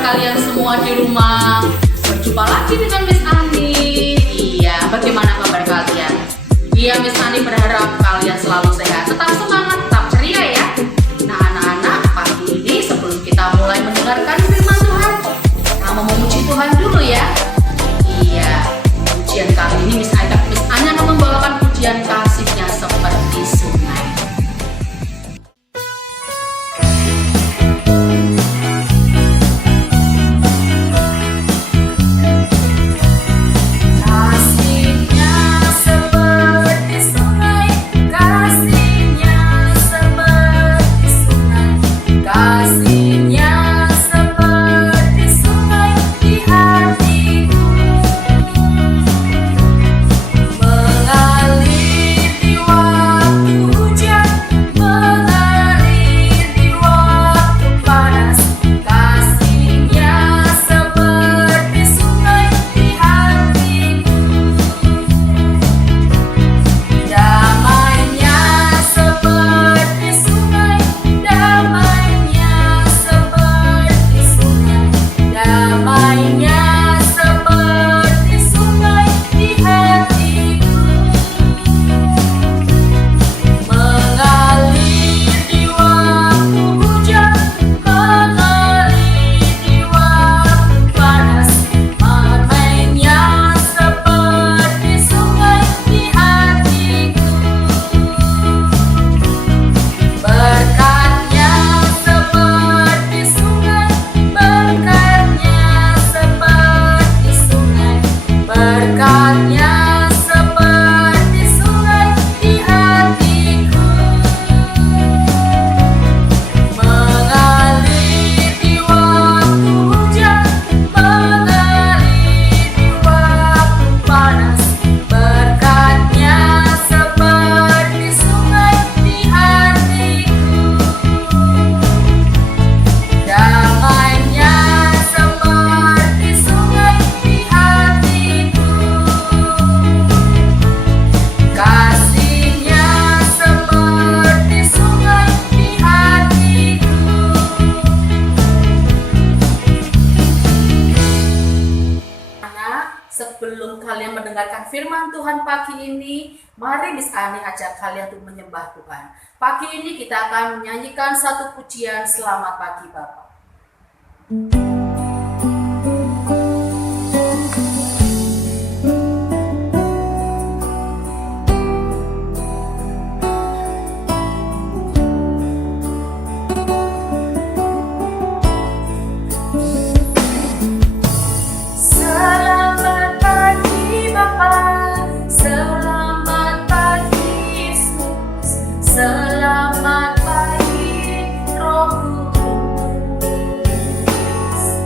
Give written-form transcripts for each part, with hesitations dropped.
kalian semua di rumah? Berjumpa lagi dengan Miss Ani. Iya, bagaimana kabar kalian? Iya, Miss Ani berharap kalian selalu sehat, tetap semangat, tetap ceria ya. Nah anak-anak, pagi ini sebelum kita mulai mendengarkan firman Tuhan, kita mau memuji Tuhan dulu ya. Iya, pujian kali ini Miss Ani akan membawakan pujian kasihnya seperti sungai. Sebelum kalian mendengarkan firman Tuhan pagi ini, mari Miss Ani ajak kalian untuk menyembah Tuhan. Pagi ini kita akan menyanyikan satu pujian Selamat Pagi Bapak. Selamat pagi Roh Kudus.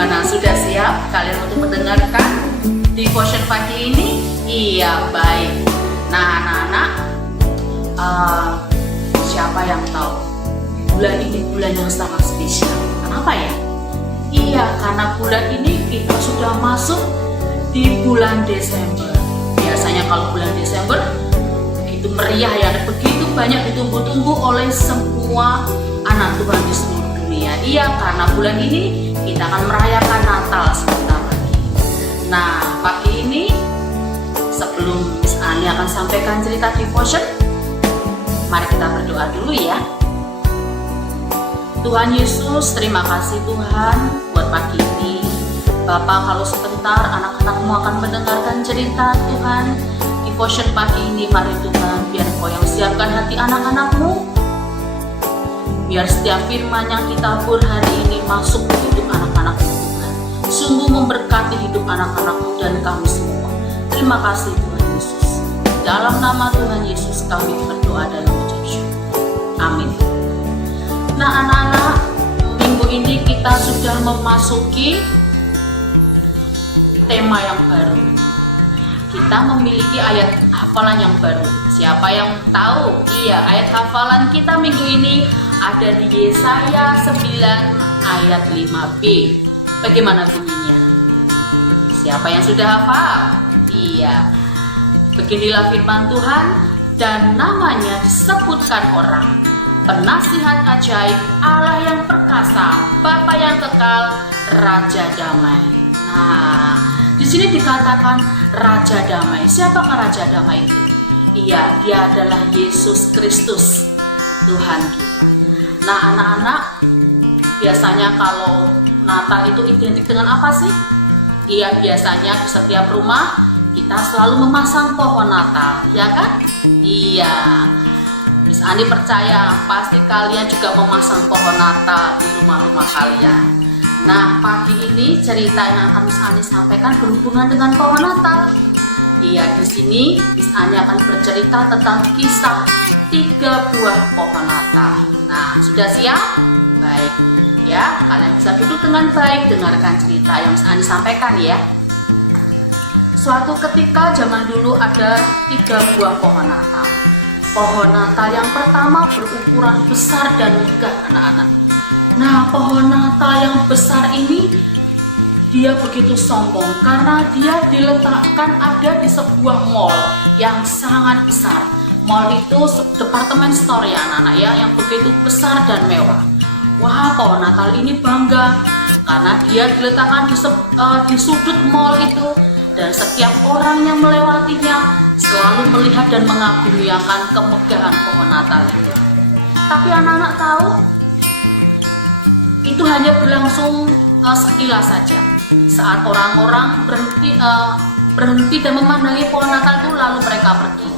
Bagaimana, sudah siap kalian untuk mendengarkan devotion pagi ini? Iya, baik. Nah, anak-anak, siapa yang tahu bulan ini bulan yang sangat spesial? Kenapa ya? Iya, karena bulan ini kita sudah masuk di bulan Desember. Biasanya kalau bulan Desember begitu meriah ya, dan begitu banyak ditunggu-tunggu oleh semua anak Tuhan di seluruh dunia. Iya, karena bulan ini kita akan merayakan Natal sebentar lagi. Nah, pagi ini sebelum Miss Ani akan sampaikan cerita devotion, mari kita berdoa dulu ya. Tuhan Yesus, terima kasih Tuhan buat pagi ini. Bapak, kalau sebentar anak-anakmu akan mendengarkan cerita Tuhan, devotion pagi ini, mari Tuhan, biar Engkau yang siapkan hati anak-anakmu, biar setiap firman yang ditabur hari ini masuk ke hidup anak-anakmu Tuhan, sungguh memberkati hidup anak-anakmu dan kami semua. Terima kasih Tuhan Yesus. Dalam nama Tuhan Yesus kami berdoa dan mengucap syukur. Amin. Nah, anak-anak, minggu ini kita sudah memasuki tema yang baru. Kita memiliki ayat hafalan yang baru. Siapa yang tahu? Iya, ayat hafalan kita minggu ini ada di Yesaya 9 ayat 5b. Bagaimana bunyinya? Siapa yang sudah hafal? Iya. Beginilah firman Tuhan, dan namanya disebutkan orang, penasihat ajaib, Allah yang perkasa, Bapa yang kekal, Raja damai. Nah, di sini dikatakan Raja damai. Siapakah Raja damai itu? Iya, dia adalah Yesus Kristus, Tuhan kita. Nah, anak-anak, biasanya kalau Natal itu identik dengan apa sih? Iya, biasanya di setiap rumah kita selalu memasang pohon Natal, ya kan? Iya. Miss Ani percaya pasti kalian juga memasang pohon Natal di rumah-rumah kalian. Nah, pagi ini cerita yang akan Miss Ani sampaikan berhubungan dengan pohon Natal. Iya, di sini Miss Ani akan bercerita tentang kisah 3 buah pohon Natal. Nah, sudah siap? Baik. Ya, kalian bisa duduk dengan baik, dengarkan cerita yang Miss Ani sampaikan ya. Suatu ketika zaman dulu ada 3 buah pohon Natal. Pohon Natal yang pertama berukuran besar dan megah, anak-anak. Nah, pohon Natal yang besar ini dia begitu sombong karena dia diletakkan ada di sebuah mall yang sangat besar. Mall itu departemen store ya anak-anak ya, yang begitu besar dan mewah. Wah, pohon Natal ini bangga karena dia diletakkan di sudut mall itu, dan setiap orang yang melewatinya selalu melihat dan mengagumi akan kemegahan pohon Natal itu. Tapi anak-anak tahu, itu hanya berlangsung sekilas saja. Saat orang-orang berhenti dan memandangi pohon Natal itu, lalu mereka pergi.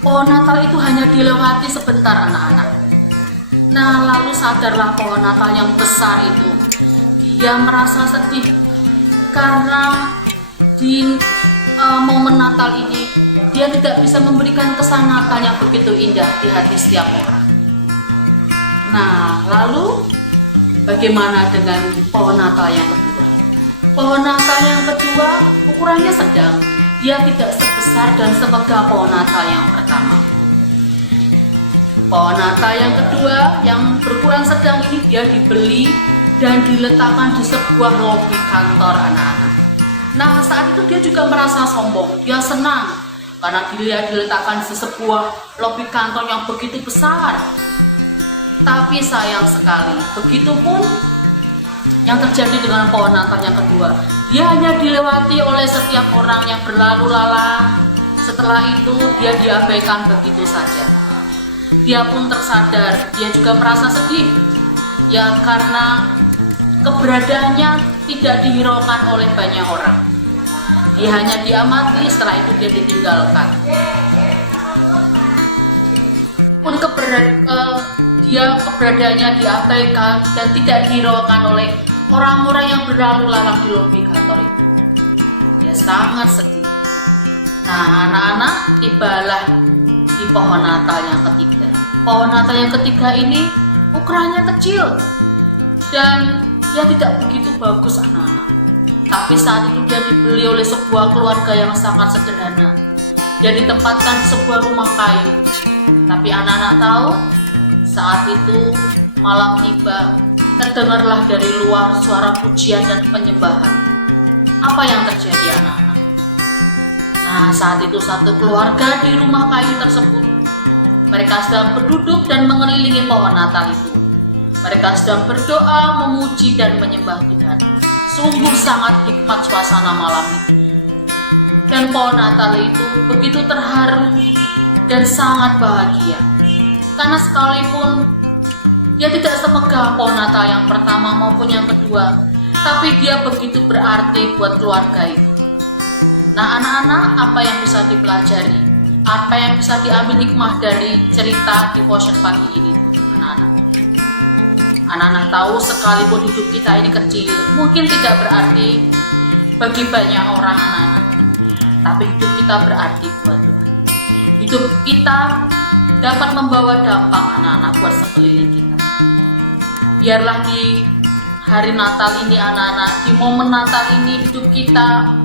Pohon Natal itu hanya dilewati sebentar, anak-anak. Nah, lalu sadarlah pohon Natal yang besar itu. Dia merasa sedih karena di momen Natal ini dia tidak bisa memberikan kesan Natal yang begitu indah di hati setiap orang. Nah, lalu bagaimana dengan pohon Natal yang kedua? Pohon Natal yang kedua ukurannya sedang. Dia tidak sebesar dan semegah pohon Natal yang pertama. Pohon Natal yang kedua yang berukuran sedang ini dia dibeli dan diletakkan di sebuah lobi kantor, anak-anak. Nah, saat itu dia juga merasa sombong. Dia senang karena dia diletakkan di sebuah lobi kantor yang begitu besar. Tapi sayang sekali, begitupun yang terjadi dengan pohon Natal yang kedua. Dia hanya dilewati oleh setiap orang yang berlalu lalang. Setelah itu dia diabaikan begitu saja. Dia pun tersadar, dia juga merasa sedih. Ya, karena keberadaannya tidak dihiraukan oleh banyak orang. Dia hanya diamati, setelah itu dia ditinggalkan. Pun keberadaannya diabaikan dan tidak dihiraukan oleh orang-orang yang berlalu lalang di lobi kantor itu. Dia sangat sedih. Nah, anak-anak, tibalah di pohon Natal yang ketiga. Pohon Natal yang ketiga ini ukurannya kecil dan dia tidak begitu bagus anak-anak. Tapi saat itu dia dibeli oleh sebuah keluarga yang sangat sederhana. Dia ditempatkan di sebuah rumah kayu. Tapi anak-anak tahu, saat itu malam tiba, terdengarlah dari luar suara pujian dan penyembahan. Apa yang terjadi anak-anak? Nah, saat itu satu keluarga di rumah kayu tersebut, mereka sedang berduduk dan mengelilingi pohon Natal itu. Mereka sedang berdoa, memuji dan menyembah Tuhan. Sungguh sangat hikmat suasana malam itu. Dan pohon Natal itu begitu terharu dan sangat bahagia. Karena sekalipun dia tidak semegah pohon Natal yang pertama maupun yang kedua, tapi dia begitu berarti buat keluarga itu. Nah anak-anak, apa yang bisa dipelajari? Apa yang bisa diambil hikmah dari cerita devotion pagi ini anak-anak? Anak-anak tahu sekalipun hidup kita ini kecil, mungkin tidak berarti bagi banyak orang anak-anak, tapi hidup kita berarti buat Tuhan. Hidup kita dapat membawa dampak anak-anak buat sekeliling kita. Biarlah di hari Natal ini anak-anak, di momen Natal ini hidup kita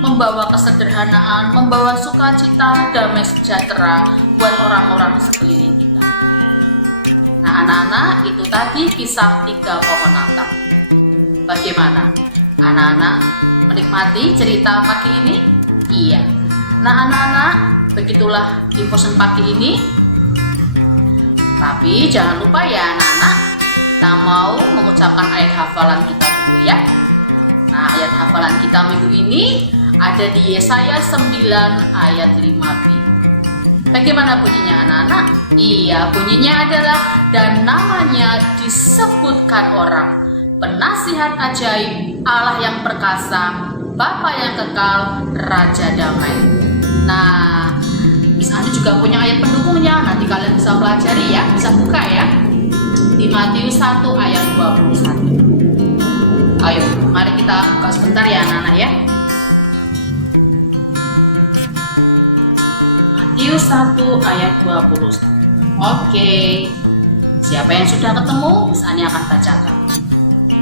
membawa kesederhanaan, membawa sukacita, damai sejahtera buat orang-orang sekeliling kita. Nah anak-anak, itu tadi kisah 3 pohon Natal. Bagaimana? Anak-anak menikmati cerita pagi ini? Iya. Nah anak-anak, begitulah devotion pagi ini. Tapi jangan lupa ya anak-anak, kita mau mengucapkan ayat hafalan kita dulu ya. Nah ayat hafalan kita minggu ini ada di Yesaya 9 ayat 5b. Bagaimana bunyinya anak-anak? Iya, bunyinya adalah dan namanya disebutkan orang, penasihat ajaib, Allah yang perkasa, Bapa yang kekal, Raja damai. Nah, Miss Ani juga punya ayat pendukungnya, nanti kalian bisa pelajari ya, bisa buka ya. Di Matius 1 ayat 21. Ayo, mari kita buka sebentar ya anak-anak ya. Matius 1 ayat 21. Oke. Siapa yang sudah ketemu? Miss Ani akan bacakan.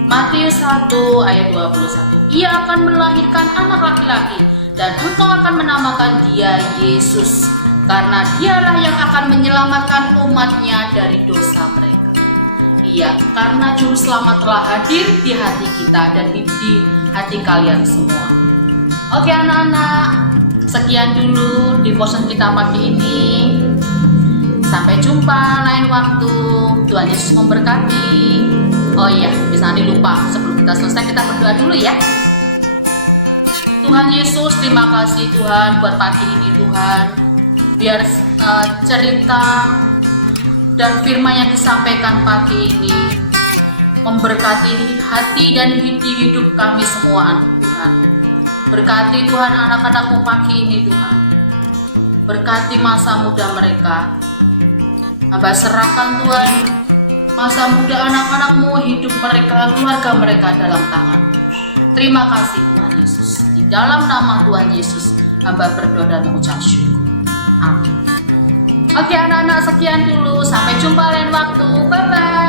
Matius 1 ayat 21. Ia akan melahirkan anak laki-laki dan engkau akan menamakan dia Yesus, karena dialah yang akan menyelamatkan umatnya dari dosa mereka. Iya, karena juru selamat telah hadir di hati kita dan di hati kalian semua. Oke anak-anak, sekian dulu devotion kita pagi ini. Sampai jumpa lain waktu. Tuhan Yesus memberkati. Oh iya, bisa lupa sebelum kita selesai kita berdoa dulu ya. Tuhan Yesus, terima kasih Tuhan buat pagi ini Tuhan. Biar cerita dan firman yang disampaikan pagi ini memberkati hati dan hidup kami semua Tuhan. Berkati Tuhan anak-anakmu pagi ini Tuhan. Berkati masa muda mereka. Hamba serahkan Tuhan masa muda anak-anakmu, hidup mereka, keluarga mereka dalam tangan-Mu. Terima kasih Tuhan Yesus. Di dalam nama Tuhan Yesus hamba berdoa dan mengucap syukur. Amin. Oke anak-anak, sekian dulu. Sampai jumpa lain waktu. Bye-bye.